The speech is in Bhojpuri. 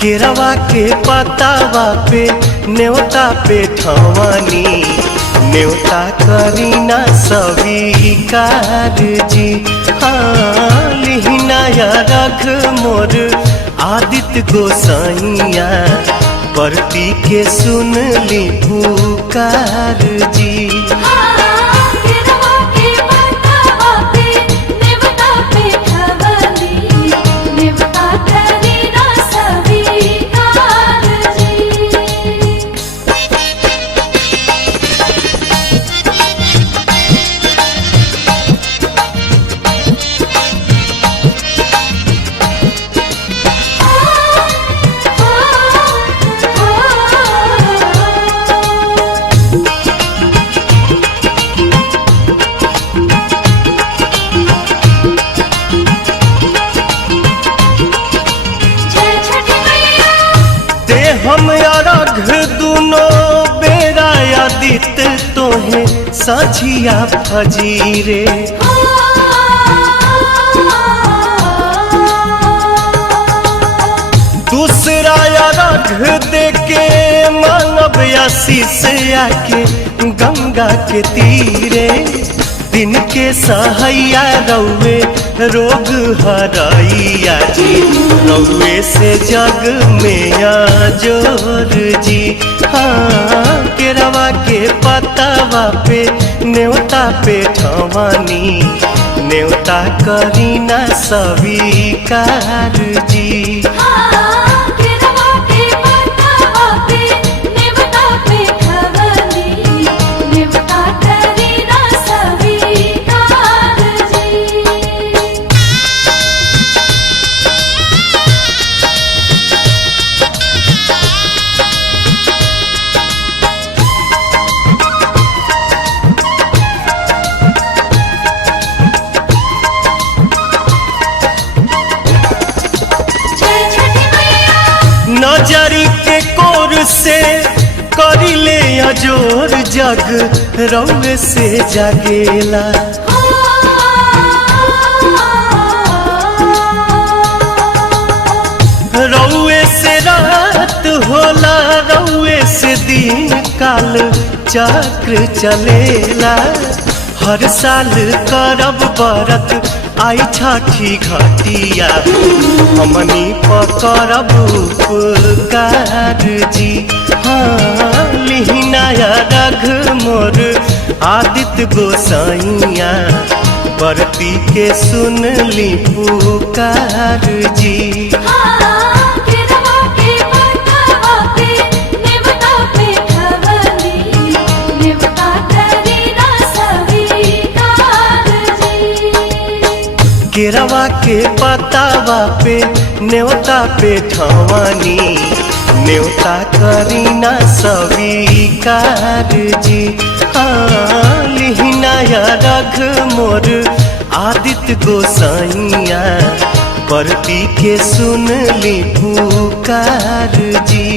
केरवा के पतावा पे न्योता पे ठवानी न्योता करीना स्वीकार जी। हाँ लिहिनाया रख मोर आदित्य गोसाइया परती के सुन ली पुकार जी। हम अरघ दुनो बेरा आदित तोहे सझिया फजीरे। दूसरा अरघ देके मानव आशीष आके गंगा के तीरे। दिन के सहैया रौवे रोग हरैया जी रौवे से जग में जोर जी। हाँ केरवा के पतावा पे न्योता पे ठवानी न्योता करीना स्वीकार जी। नजरी के कोर से करिले अजोर जग रौवे से जागेला। रौवे से रात होला रौवे से दिन काल चक्र चलेला। हर साल करब बरत आई छठी घटिया हमनी पकड़ब उपकार जी। हाँ लिहिनाया रघ मोर आदित्य गोसाइया बरती के सुन ली पुकार जी। केरवा के पतावा पे न्योता पे ठवानी न्योता करीना स्वीकार जी। हाँ लिहिनाया रघ मोर आदित्य गोसाइया परती के सुन ली पुकार जी।